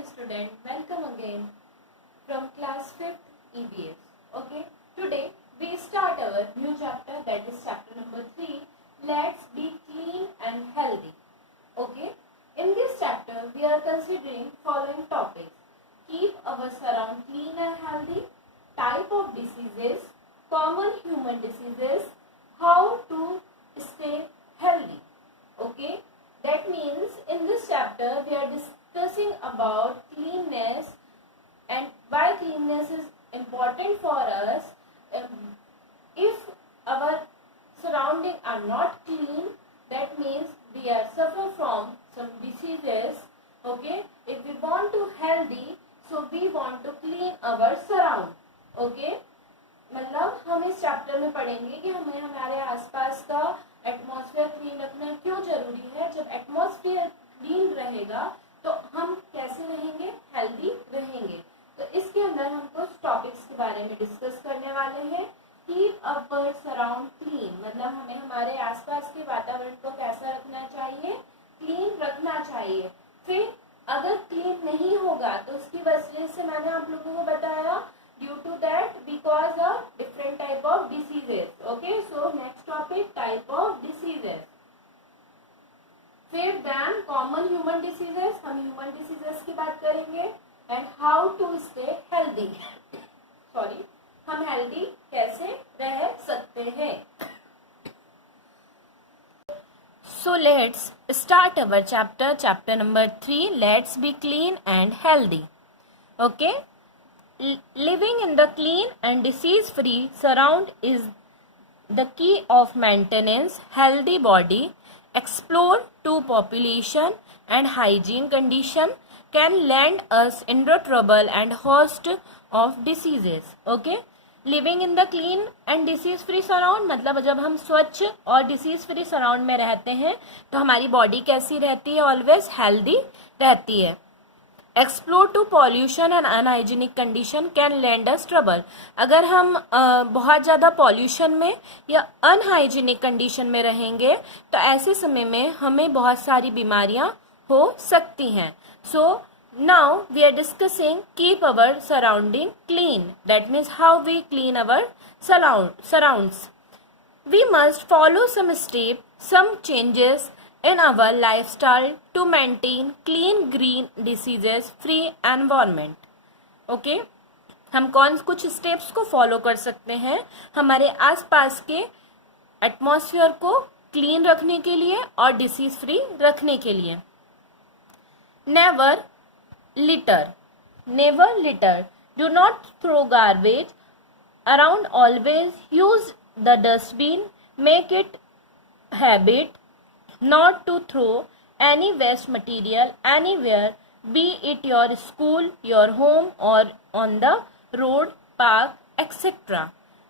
dear student, welcome again from class 5th EVS. Okay, today we start our new chapter, that is chapter number 3. Let's be clean and healthy. Okay, in this chapter we are considering following topics: keep our surround clean and healthy, type of diseases, common human diseases, how to stay healthy. Okay, that means in this chapter we are discussing about cleanness and why cleanness is important for us. If our surroundings are not clean, that means we are suffer from some diseases. Okay, if we want to healthy, so we want to clean our surround. Okay, मतलब हम इस chapter में पढ़ेंगे कि हमें हमारे आसपास का एटमॉस्फेयर क्लीन रखना क्यों जरूरी है. जब एटमॉस्फेयर क्लीन रहेगा तो हम कैसे रहेंगे, हेल्दी रहेंगे. तो इसके अंदर हम कुछ टॉपिक्स के बारे में डिस्कस करने वाले हैं. कीप अवर सराउंड क्लीन, मतलब हमें हमारे आसपास के वातावरण को कैसा रखना चाहिए, क्लीन रखना चाहिए. फिर अगर क्लीन नहीं होगा तो उसकी वजह से मैंने आप लोगों को बताया, due to that because of different type of diseases. Okay, so next topic, type of diseases. फिर then common human diseases, हम human diseases की बात करेंगे and how to stay healthy. Sorry, हम healthy कैसे रह सकते हैं. So let's start our chapter number 3. Let's be clean and healthy. Okay. Living in the clean and disease-free surround is the key of maintenance healthy body. Explore to population and hygiene condition can land us into trouble and host of diseases. Okay, living in the clean and disease-free surround मतलब जब हम स्वच्छ और disease-free surround में रहते हैं तो हमारी बॉडी कैसी रहती है, ऑलवेज हेल्दी रहती है. Explore to pollution and unhygienic condition can land us trouble. अगर हम बहुत ज़्यादा पॉल्यूशन में या अनहाइजीनिक कंडीशन में रहेंगे तो ऐसे समय में हमें बहुत सारी बीमारियां हो सकती हैं. So now we are discussing keep our surrounding clean. That means how we clean our surrounds. We must follow some step, some changes in our lifestyle to maintain clean, green, diseases free environment. Okay, हम कुछ steps को follow कर सकते हैं हमारे आसपास के atmosphere को क्लीन रखने के लिए और डिसीज फ्री रखने के लिए. Never litter, do not throw garbage around, always use the dustbin, make it habit not to throw any waste material anywhere, be it your school, your home or on the road, park, etc.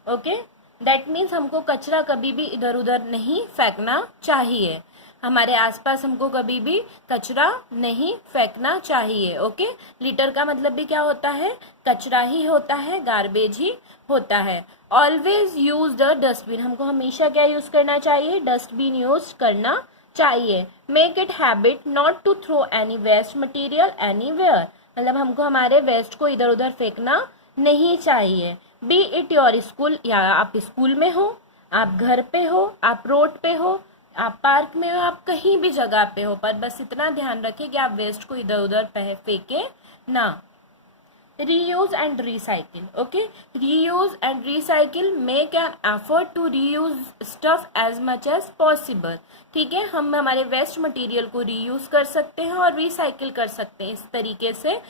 Okay, that means हमको कचरा कभी भी इधर उधर नहीं फेंकना चाहिए. हमारे आसपास हमको कभी भी कचरा नहीं फेंकना चाहिए. ओके, लिटर का मतलब भी क्या होता है, कचरा ही होता है, गार्बेज ही होता है. ऑलवेज यूज द डस्टबिन, हमको हमेशा क्या यूज करना चाहिए, डस्टबिन यूज करना चाहिए. Make it habit not to throw any waste material anywhere, मतलब हमको हमारे वेस्ट को इधर उधर फेंकना नहीं चाहिए. बी इट योर स्कूल, या आप स्कूल में हो, आप घर पे हो, आप रोड पे हो, आप पार्क में हो, आप कहीं भी जगह पे हो, पर बस इतना ध्यान रखें कि आप वेस्ट को इधर उधर फेंके ना. reuse and recycle. Okay, reuse and recycle, make an effort to reuse stuff as much as possible. ठीक है, हम हमारे वेस्ट मटेरियल को रीयूज कर सकते हैं और रिसाइकिल कर सकते हैं. इस तरीके से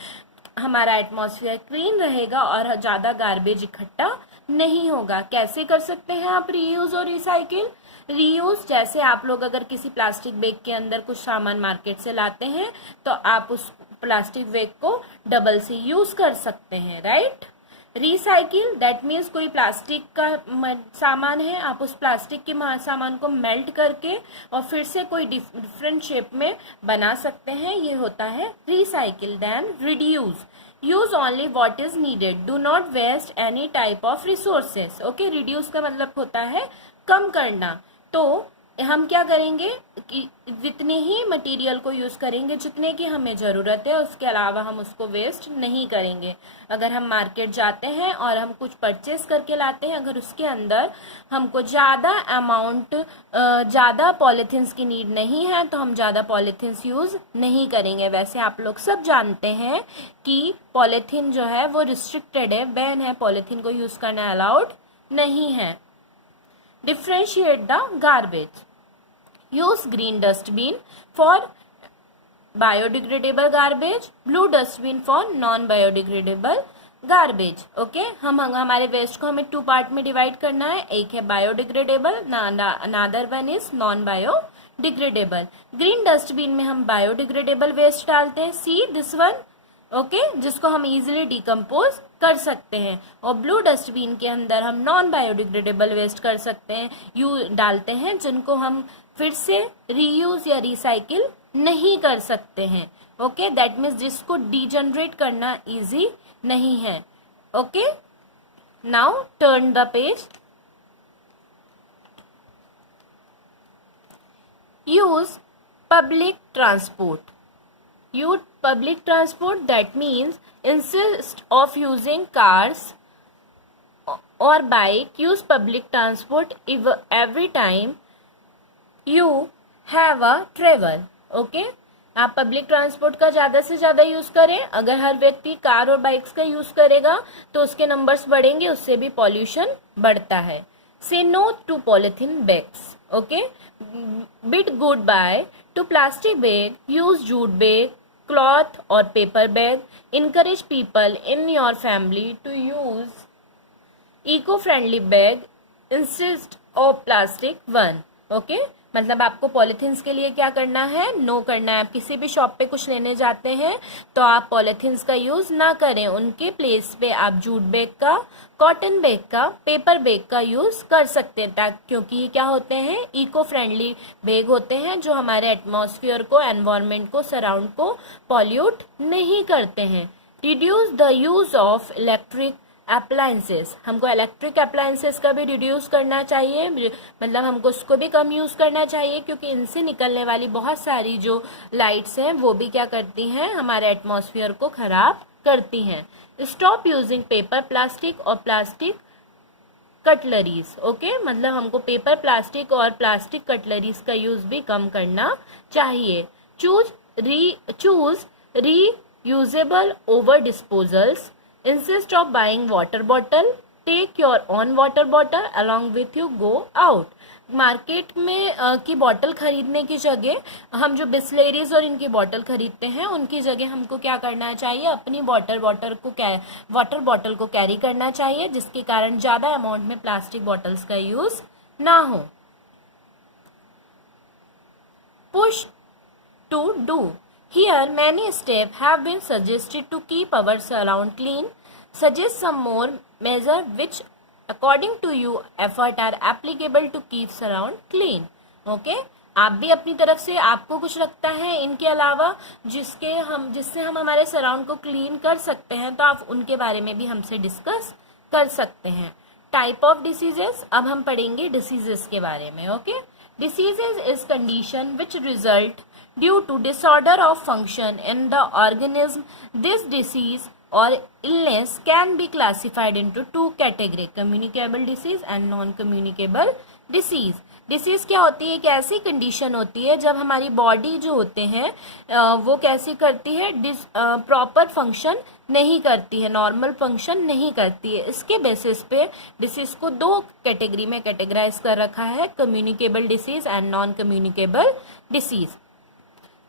हमारा एटमॉस्फेयर क्लीन रहेगा और ज़्यादा गार्बेज इकट्ठा नहीं होगा. कैसे कर सकते हैं आप रीयूज और रिसाइकिल? रीयूज, जैसे आप लोग अगर किसी प्लास्टिक बैग के अंदर कुछ सामान मार्केट से लाते हैं तो आप उस प्लास्टिक बैग को डबल से यूज कर सकते हैं, राइट. रिसाइकिल, दैट मीन्स कोई प्लास्टिक का सामान है, आप उस प्लास्टिक के सामान को मेल्ट करके और फिर से कोई डिफरेंट शेप में बना सकते हैं, ये होता है recycle. Then reduce, use only what is needed, do not waste any type of resources. Okay, reduce का मतलब होता है कम करना. तो हम क्या करेंगे कि जितने ही मटेरियल को यूज़ करेंगे जितने की हमें ज़रूरत है, उसके अलावा हम उसको वेस्ट नहीं करेंगे। अगर हम मार्केट जाते हैं और हम कुछ परचेस करके लाते हैं, अगर उसके अंदर हमको ज़्यादा अमाउंट ज़्यादा पॉलीथीन्स की नीड नहीं है तो हम ज़्यादा पॉलीथीन्स यूज़ नहीं करेंगे। वैसे आप लोग सब जानते हैं कि पॉलीथीन जो है वो रिस्ट्रिक्टेड है, बैन है, पॉलीथीन को यूज़ करना अलाउड नहीं है। Differentiate the garbage. Use green dustbin for biodegradable garbage, blue dustbin for non-biodegradable garbage. Okay, हम हमारे वेस्ट को हमें 2 पार्ट में डिवाइड करना है। एक है biodegradable, another one is non biodegradable. Green dustbin में हम बायोडिग्रेडेबल वेस्ट डालते हैं, सी दिस वन, ओके, जिसको हम इजीली डिकम्पोज कर सकते हैं। और ब्लू डस्टबिन के अंदर हम नॉन बायोडिग्रेडेबल वेस्ट कर सकते हैं, डालते हैं, जिनको हम फिर से रीयूज या रिसाइकिल नहीं कर सकते हैं। ओके, दैट मीन्स जिसको डीजनरेट करना इजी नहीं है। Okay, now turn the page. Use public transport. Use public transport, that means insist of using cars or bike. Use public transport every time you have a travel. Okay, आप public transport का ज़्यादा से ज़्यादा use करें। अगर हर व्यक्ति car और bikes का यूज़ करेगा तो उसके नंबर्स बढ़ेंगे, उससे भी पॉल्यूशन बढ़ता है। Say no to polythene bags. Okay, bid goodbye to plastic bag. Use jute bag, cloth or paper bag. Encourage people in your family to use eco-friendly bag instead of plastic one. Okay, मतलब आपको polythenes के लिए क्या करना है, no करना है। आप किसी भी शॉप पे कुछ लेने जाते हैं तो आप पॉलीथीन्स का यूज ना करें, उनके प्लेस पे आप जूट बैग का, कॉटन बैग का, पेपर बैग का यूज कर सकते हैं, क्योंकि ये क्या होते हैं, इको फ्रेंडली बैग होते हैं जो हमारे एटमॉस्फेयर को, एनवायरनमेंट को, सराउंड को पॉल्यूट नहीं करते हैं। Reduce the use of electric appliances. हमको इलेक्ट्रिक अप्लायंसेस का भी रिड्यूस करना चाहिए, मतलब हमको उसको भी कम यूज करना चाहिए, क्योंकि इनसे निकलने वाली बहुत सारी जो लाइट्स हैं वो भी क्या करती हैं, हमारे एटमॉस्फेयर को खराब करती हैं। स्टॉप यूजिंग पेपर प्लास्टिक और प्लास्टिक कटलरीज। ओके, मतलब हमको पेपर प्लास्टिक और प्लास्टिक कटलरीज का यूज भी कम करना चाहिए। Choose reusable over disposals. Insist of buying water bottle. Take your own water bottle along with you go out. Market में की बॉटल खरीदने की जगह हम जो बिस्लेरीज और इनकी बॉटल खरीदते हैं उनकी जगह हमको क्या करना चाहिए, अपनी वाटर बॉटल को कैरी करना चाहिए, जिसके कारण ज़्यादा अमाउंट में प्लास्टिक बॉटल्स का यूज ना हो। Push to do. Here, many steps have been suggested to keep our surround clean. Suggest some more measures which, according to you, effort are applicable to keep surround clean. Okay? आप भी अपनी तरफ से आपको कुछ लगता है इनके अलावा जिससे हम हमारे सराउंड को क्लीन कर सकते हैं, तो आप उनके बारे में भी हमसे डिस्कस कर सकते हैं। टाइप ऑफ डिसीजेस, अब हम पढ़ेंगे डिसीजेस के बारे में। Okay, diseases is condition which result due to disorder of function in the organism. This disease or illness can be classified into 2 categories, communicable disease and non-communicable disease. Disease क्या होती है, एक ऐसी कंडीशन होती है जब हमारी बॉडी जो होते हैं वो कैसी करती है, प्रॉपर फंक्शन नहीं करती है, नॉर्मल फंक्शन नहीं करती है। इसके बेसिस पे डिसीज को 2 कैटेगरी में कैटेगराइज कर रखा है, communicable disease and non communicable disease.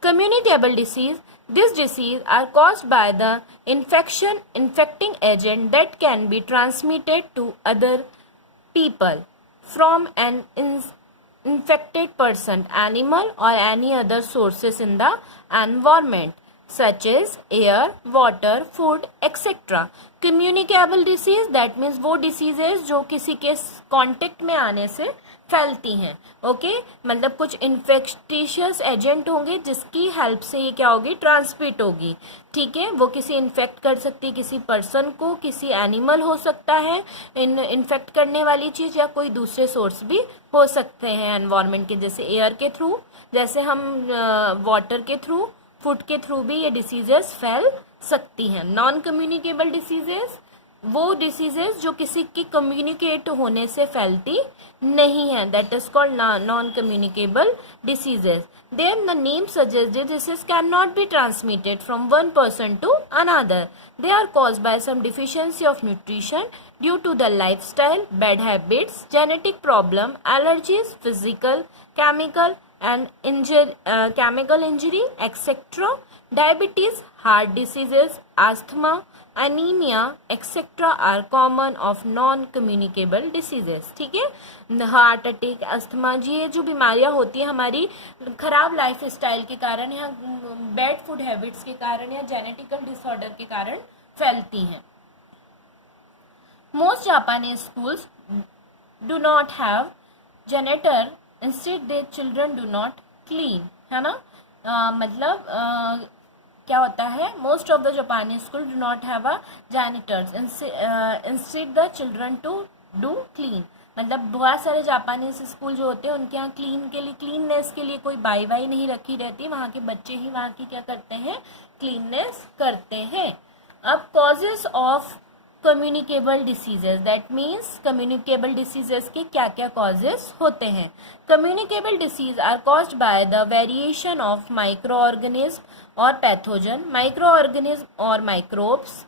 Communicable disease. This disease are caused by the infecting agent that can be transmitted to other people from an infected person, animal or any other sources in the environment such as air, water, food, etc. Communicable disease, that means वो diseases जो किसी के contact में आने से फैलती हैं। Okay, मतलब कुछ इन्फेक्टिशियस एजेंट होंगे जिसकी हेल्प से ये क्या होगी, ट्रांसमिट होगी। ठीक है, वो किसी इन्फेक्ट कर सकती है, किसी पर्सन को, किसी एनिमल हो सकता है इन्फेक्ट करने वाली चीज़, या कोई दूसरे सोर्स भी हो सकते हैं एनवायरनमेंट के, जैसे एयर के थ्रू, जैसे हम वाटर के थ्रू, फूड के थ्रू भी ये डिसीजेस फैल सकती हैं। नॉन कम्युनिकेबल डिसीजेस वो डिसीजेस जो किसी की कम्युनिकेट होने से फैलती नहीं है, that is called non communicable diseases. Then the name suggest diseases cannot be transmitted from one person to another. They are caused by some deficiency of nutrition due to the lifestyle, bad habits, genetic problem, allergies, physical, chemical chemical injury, etc. Diabetes, heart diseases, asthma, anemia, etc. are common of non-communicable diseases. ठीक है, heart attack, asthma, ये जो बीमारियां होती हैं हमारी खराब life style के कारण या बैड फूड हैबिट्स के कारण या जेनेटिकल डिसऑर्डर के कारण फैलती हैं। Most Japanese schools do not have janitor, instead their children do not clean, है ना। मतलब क्या होता है, most of the Japanese school do not have a janitors, instead the children to do clean. मतलब बहुत सारे जापानीज स्कूल जो होते हैं उनके यहाँ क्लीननेस के लिए कोई बाई नहीं रखी रहती, वहाँ के बच्चे ही वहाँ की क्या करते हैं, क्लीननेस करते हैं। अब causes of communicable diseases, that means communicable diseases के क्या क्या कॉजेस होते हैं। Communicable disease are caused by the variation of microorganism और पैथोजन। माइक्रो ऑर्गेनिज्म और microbes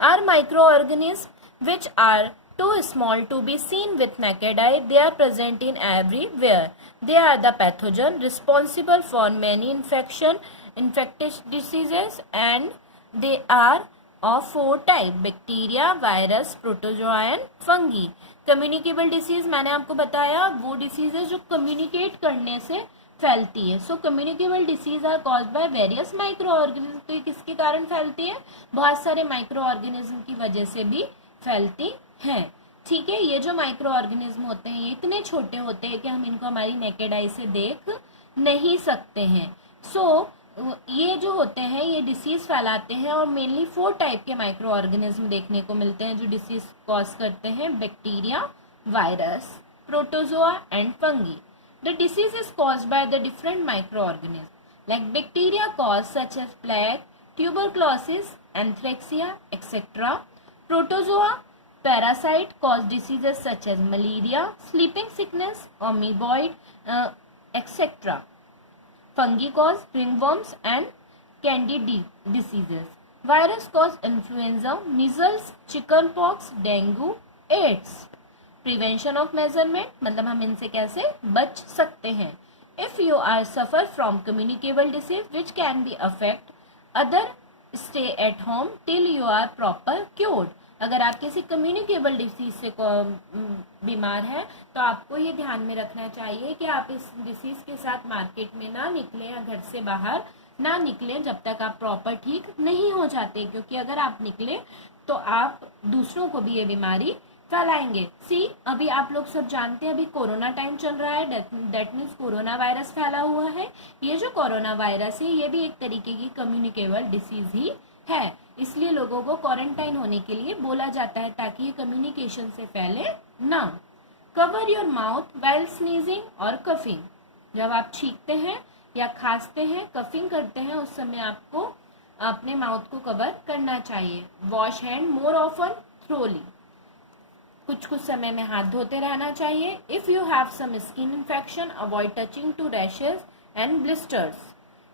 are microorganisms which are too small to be seen with naked eye. They are present in everywhere. They are the pathogen responsible for many infectious diseases, and they are of 4 type: bacteria, virus, protozoa and fungi. Communicable disease मैंने आपको बताया वो disease है जो communicate करने से फैलती है। सो communicable disease are caused by various microorganism. तो ये किसके कारण फैलती है, बहुत सारे माइक्रो ऑर्गेनिज्म की वजह से भी फैलती हैं। ठीक है, ये जो माइक्रो ऑर्गेनिज्म होते हैं ये इतने छोटे होते हैं कि हम इनको हमारी नेकेड आई से देख नहीं सकते हैं। सो ये जो होते हैं ये डिसीज फैलाते हैं, और मेनली 4 टाइप के माइक्रो ऑर्गेनिज्म देखने को मिलते हैं जो डिसीज कॉज करते हैं: bacteria, virus, protozoa and fungi. The disease is caused by the different microorganisms like bacteria cause such as plague, tuberculosis, anthrexia, etc. Protozoa parasite cause diseases such as malaria, sleeping sickness, amoeboid, etc. Fungi cause ringworms and candida diseases. Virus cause influenza, measles, chickenpox, dengue, AIDS. Prevention of measurement, मतलब हम इनसे कैसे बच सकते हैं. If you are suffer from communicable disease which can be affect other, stay at home till you are proper cured. अगर आप किसी कम्युनिकेबल डिसीज से बीमार हैं तो आपको ये ध्यान में रखना चाहिए कि आप इस डिसीज के साथ मार्केट में ना निकलें या घर से बाहर ना निकलें जब तक आप प्रॉपर ठीक नहीं हो जाते, क्योंकि अगर आप निकले तो आप दूसरों को भी ये बीमारी फैलाएंगे. अभी आप लोग सब जानते हैं अभी कोरोना टाइम चल रहा है, दैट मीन्स कोरोना वायरस फैला हुआ है. ये जो कोरोना वायरस है ये भी एक तरीके की कम्युनिकेबल डिसीज ही है, इसलिए लोगों को क्वारंटाइन होने के लिए बोला जाता है ताकि ये कम्युनिकेशन से फैले ना. Cover your mouth while sneezing और कफिंग. जब आप छींकते हैं या खांसते हैं, कफिंग करते हैं, उस समय आपको अपने माउथ को कवर करना चाहिए. Wash hand more often thoroughly. कुछ समय में हाथ धोते रहना चाहिए. If you have some skin infection avoid touching to rashes and blisters.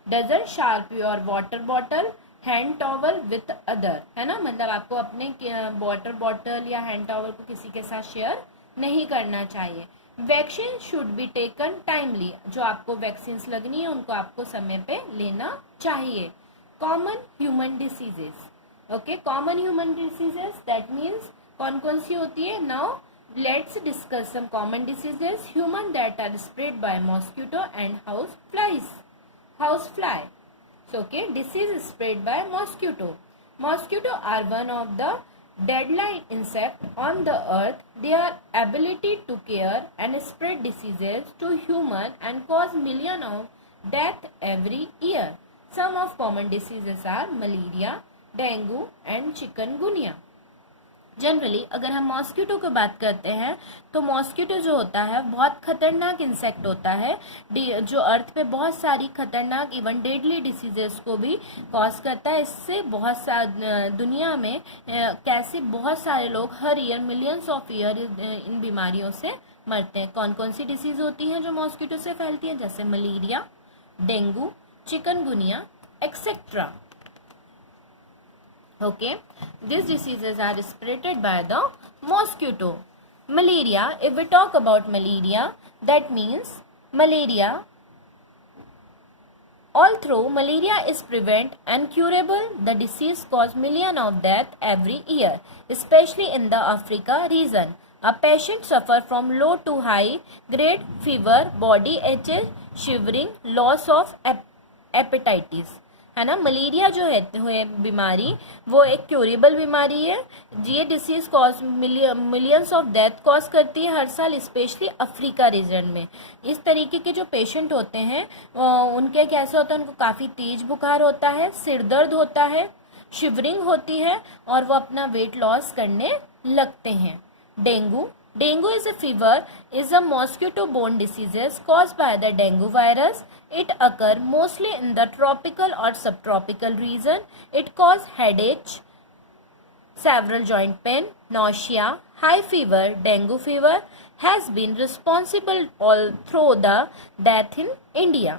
Doesn't sharp your water bottle hand towel with other, है ना, मतलब आपको अपने वाटर बॉटल या हैंड टॉवल को किसी के साथ शेयर नहीं करना चाहिए. Vaccine should be taken timely. जो आपको वैक्सीन लगनी है उनको आपको समय पे लेना चाहिए. Common human diseases. Okay, common human diseases that means कौन सी होती है. Now let's discuss some common diseases human that are spread by mosquito and house fly. So, okay, disease is spread by mosquito. Mosquito are one of the deadline insect on the earth. Their ability to care and spread diseases to human and cause million of death every year. Some of common diseases are malaria, dengue and chikungunya. Generally अगर हम mosquito की बात करते हैं तो mosquito जो होता है बहुत खतरनाक इंसेक्ट होता है जो अर्थ पे बहुत सारी खतरनाक इवन डेडली डिसीजेस को भी कॉज करता है। इससे बहुत दुनिया में कैसे बहुत सारे लोग हर ईयर मिलियंस ऑफ ईयर इन बीमारियों से मरते हैं। कौन कौन सी डिसीज होती हैं जो मॉस्किटो से फैलती हैं, जैसे malaria, dengue, chikungunya etcetera. Okay, these diseases are spread by the mosquito. Malaria, if we talk about malaria, that means malaria, although malaria is prevent and curable, the disease cause million of death every year, especially in the Africa region. A patient suffer from low to high grade fever, body aches, shivering, loss of appetites, है ना। Malaria जो है बीमारी वो एक curable बीमारी है। ये disease cause millions of death cause करती है हर साल, स्पेशली अफ्रीका रीजन में। इस तरीके के जो पेशेंट होते हैं उनके कैसे होता है, उनको काफ़ी तेज बुखार होता है, सिर दर्द होता है, शिवरिंग होती है और वो अपना वेट लॉस करने लगते हैं। Dengue is a fever, is a mosquito-borne disease caused by the dengue virus. It occurs mostly in the tropical or subtropical region. It causes headache, several joint pain, nausea, high fever. Dengue fever has been responsible all through the death in India.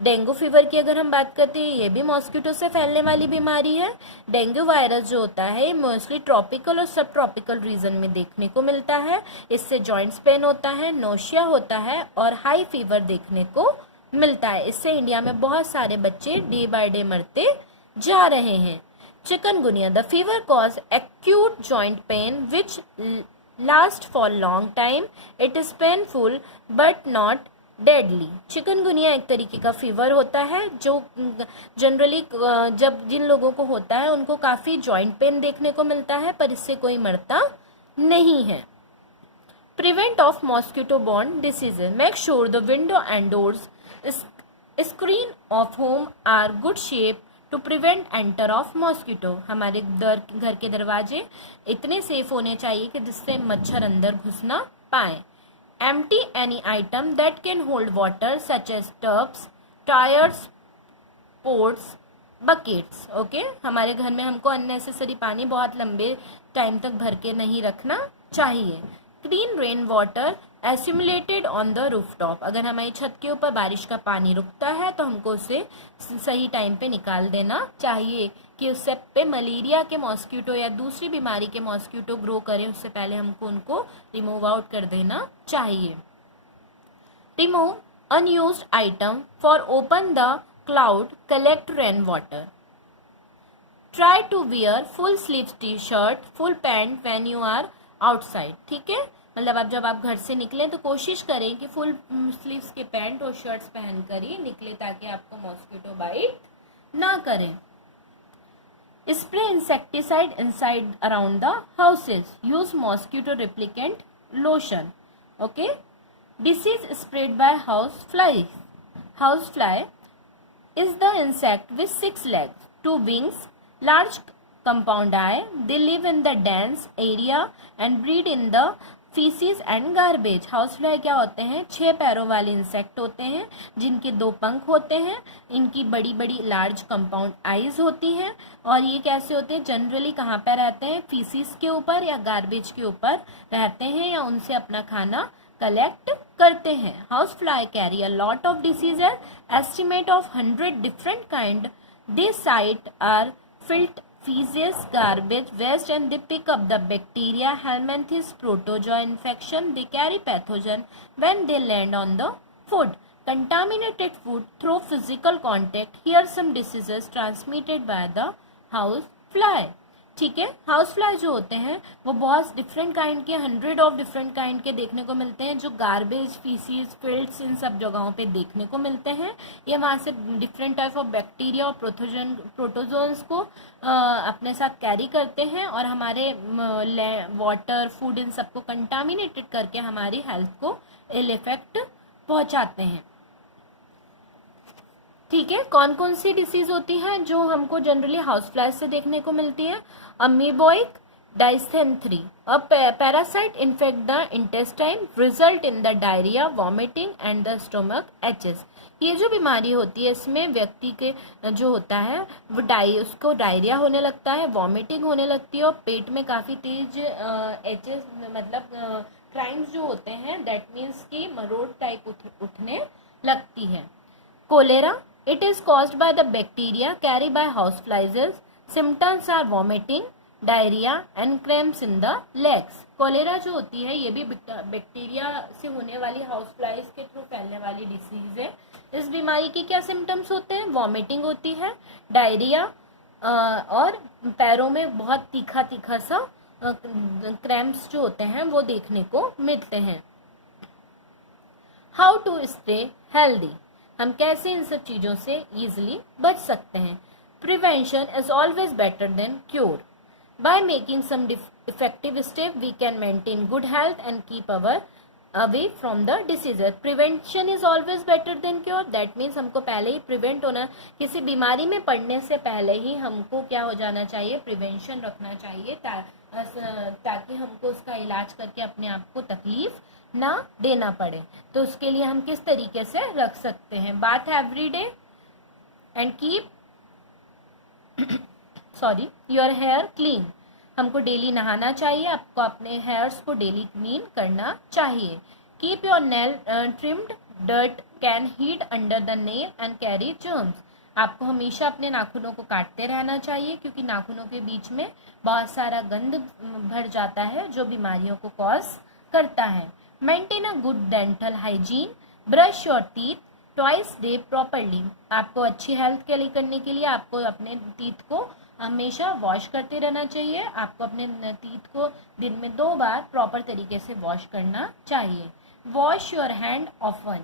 Dengue fever की अगर हम बात करते हैं, ये भी mosquito से फैलने वाली बीमारी है। डेंगू वायरस जो होता है मोस्टली ट्रॉपिकल और सब ट्रॉपिकल रीजन में देखने को मिलता है। इससे जॉइंट्स पेन होता है, नोशिया होता है और हाई फीवर देखने को मिलता है। इससे इंडिया में बहुत सारे बच्चे डे बाय डे मरते जा रहे हैं। Chikungunya, the fever cause acute joint pain which last for long time. It is painful but not deadly. Chikungunya एक तरीके का फीवर होता है जो जनरली जब जिन लोगों को होता है उनको काफ़ी जॉइंट पेन देखने को मिलता है, पर इससे कोई मरता नहीं है। Prevent of mosquito borne diseases, make sure the window and doors screen of home are good shape to prevent enter of mosquito. हमारे घर के दरवाजे इतने सेफ होने चाहिए कि जिससे मच्छर अंदर घुस ना पाए। Empty any item that can hold water such as tubs, tires, pots, buckets. Okay, हमारे घर में हमको अननेसेसरी पानी बहुत लंबे टाइम तक भर के नहीं रखना चाहिए। Clean rain water accumulated on the rooftop. अगर हमारी छत के ऊपर बारिश का पानी रुकता है तो हमको उसे सही टाइम पे निकाल देना चाहिए कि उससे पे मलेरिया के मॉस्किटो या दूसरी बीमारी के मॉस्किटो ग्रो करें, उससे पहले हमको उनको रिमूव आउट कर देना चाहिए। Remove unused item for open the cloud, collect rain water. Try to wear full sleeve T shirt, full pant when you are outside. ठीक है, मतलब आप जब आप घर से निकलें तो कोशिश करें कि फुल स्लीव्स के पैंट और शर्ट्स पहनकर ही निकले ताकि आपको मॉस्किटो बाइट ना करें। Spray insecticide inside around the houses, use mosquito repellent lotion. Okay, disease spread by house fly. House fly is the insect with 6 legs, 2 wings, large compound eye. They live in the dense area and breed in the feces and garbage. Housefly क्या होते हैं? 6 पैरों वाले insect होते हैं जिनके 2 पंख होते हैं, इनकी बड़ी बड़ी लार्ज कंपाउंड आईज होती हैं। और ये कैसे होते हैं? जनरली कहाँ पर रहते हैं? फीसिस के ऊपर या गार्बेज के ऊपर रहते हैं या उनसे अपना खाना कलेक्ट करते हैं। House fly carry a lot of diseases, estimate of 100 different kind. They site are filth feces, garbage, waste and they pick up the bacteria, helminths, protozoa infection. They carry pathogen when they land on the food. Contaminated food through physical contact. Here some diseases transmitted by the house fly. ठीक है। House fly जो होते हैं वो बहुत different kind के, 100 of different kind के देखने को मिलते हैं, जो गार्बेज, फीसीज, फिल्ड्स, इन सब जगहों पे देखने को मिलते हैं। ये वहाँ से डिफरेंट टाइप ऑफ बैक्टीरिया और प्रोटोजोन्स को अपने साथ कैरी करते हैं और हमारे वाटर, फूड, इन सबको कंटामिनेटेड करके हमारी हेल्थ को इल इफेक्ट पहुँचाते हैं। ठीक है। कौन कौन सी डिसीज होती हैं जो हमको जनरली हाउस फ्लाई से देखने को मिलती है? Amoebic dysentery, a parasite infect the intestine, result in the diarrhoea, vomiting and the stomach aches. ये जो बीमारी होती है इसमें व्यक्ति के जो होता है वो उसको डायरिया होने लगता है, वॉमिटिंग होने लगती है और पेट में काफ़ी तेज एचेस मतलब क्राइम्स जो होते हैं, दैट मीन्स कि मरोड़ टाइप उठने लगती है। Cholera, it is caused by the bacteria carried by houseflies. Symptoms are vomiting, diarrhea and cramps in the legs. Cholera जो होती है ये भी बैक्टीरिया से होने वाली हाउस फ्लाइज के थ्रू फैलने वाली डिसीज है। इस बीमारी की क्या सिम्टम्स होते हैं? वॉमिटिंग होती है, डायरिया और पैरों में बहुत तीखा तीखा सा क्रैम्प्स जो होते हैं वो देखने को मिलते हैं। हाउ टू स्टे हेल्दी, हम कैसे इन सब चीज़ों से ईजिली बच सकते हैं? Prevention is always better than cure. By making some effective step we can maintain good health and keep our away from the diseases. Prevention is always better than cure, that means हमको पहले ही prevent होना, किसी बीमारी में पड़ने से पहले ही हमको क्या हो जाना चाहिए? प्रिवेंशन रखना चाहिए ताकि हमको उसका इलाज करके अपने आप को तकलीफ ना देना पड़े। तो उसके लिए हम किस तरीके से रख सकते हैं? Bath every day and keep your hair clean, हमको डेली नहाना चाहिए, आपको अपने हेयर्स को डेली क्लीन करना चाहिए। Keep your nail trimmed, dirt can hide under the nail and carry germs, आपको हमेशा अपने नाखूनों को काटते रहना चाहिए क्योंकि नाखूनों के बीच में बहुत सारा गंद भर जाता है जो बीमारियों को कॉज करता है। Maintain a good dental hygiene, brush your teeth twice day properly, आपको अच्छी हेल्थ के लिए करने के लिए आपको अपने टीथ को हमेशा वॉश करते रहना चाहिए। आपको अपने टीथ को दिन में 2 बार प्रॉपर तरीके से वॉश करना चाहिए। Wash your hand often,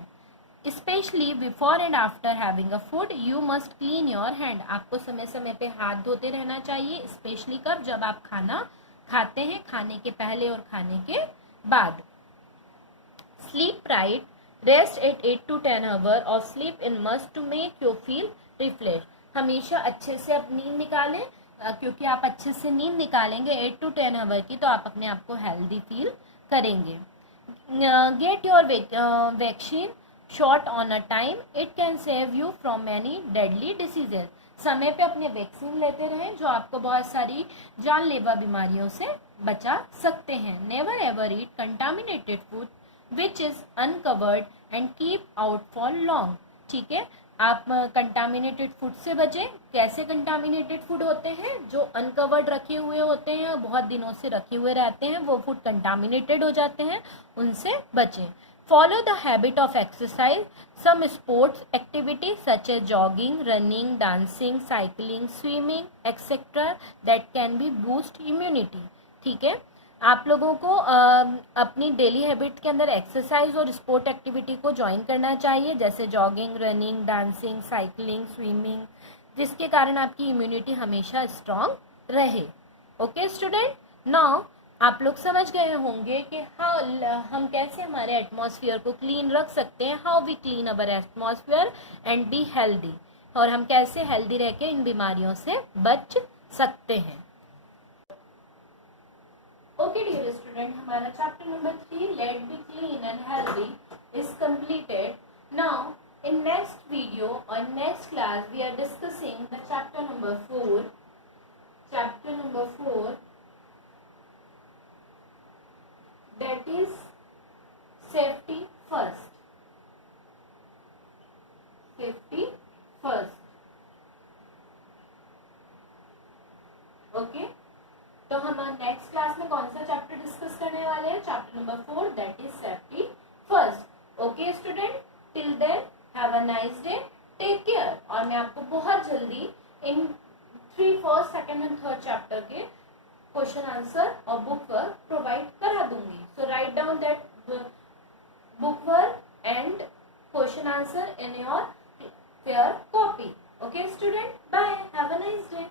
specially before and after having a food you must clean your hand, आपको समय समय पे हाथ धोते रहना चाहिए, स्पेशली कब? जब आप खाना खाते हैं, खाने के पहले और खाने के बाद। Sleep right, rest at 8 to 10 hours of sleep in must to make you feel refreshed, हमेशा अच्छे से आप नींद निकालें क्योंकि आप अच्छे से नींद निकालेंगे 8 to 10 hours की तो आप अपने आप को हेल्दी फील करेंगे। Get your vaccine shot on a time, it can save you from many deadly diseases, समय पे अपने वैक्सीन लेते रहें जो आपको बहुत सारी जानलेवा बीमारियों से बचा सकते हैं। Never ever eat contaminated food which is uncovered and keep out for long, ठीक है। आप कंटामिनेटेड फूड से बचें। कैसे कंटामिनेटेड फूड होते हैं? जो अनकवर्ड रखे हुए होते हैं, बहुत दिनों से रखे हुए रहते हैं, वो फूड कंटामिनेटेड हो जाते हैं, उनसे बचें। Follow the habit of exercise, some sports activity such as jogging, running, dancing, cycling, swimming etcetera that can be boost immunity, ठीक है। आप लोगों को अपनी डेली हैबिट के अंदर एक्सरसाइज और स्पोर्ट एक्टिविटी को ज्वाइन करना चाहिए, जैसे jogging, running, dancing, cycling, swimming, जिसके कारण आपकी इम्यूनिटी हमेशा स्ट्रांग रहे। ओके स्टूडेंट, नाउ आप लोग समझ गए होंगे कि हम कैसे हमारे एटमॉस्फेयर को क्लीन रख सकते हैं, how we clean our atmosphere and be healthy, और हम कैसे हेल्दी रह के इन बीमारियों से बच सकते हैं। ओके डियर स्टूडेंट, हमारा chapter number 3 let be clean and healthy is completed. Now in next video और next class we are discussing the chapter number 4 that is safety first, okay. तो हम नेक्स्ट क्लास में कौन सा chapter discuss करने वाले हैं? Chapter number 4 that is safety first. Okay student, till then have a nice day, take care. और मैं आपको बहुत जल्दी इन 3, 4, 2 एंड 3rd चैप्टर के क्वेश्चन आंसर और बुक वर्क प्रोवाइड करा दूंगी. So write down that book work and question answer in your clear copy. Okay student, bye, have a nice day.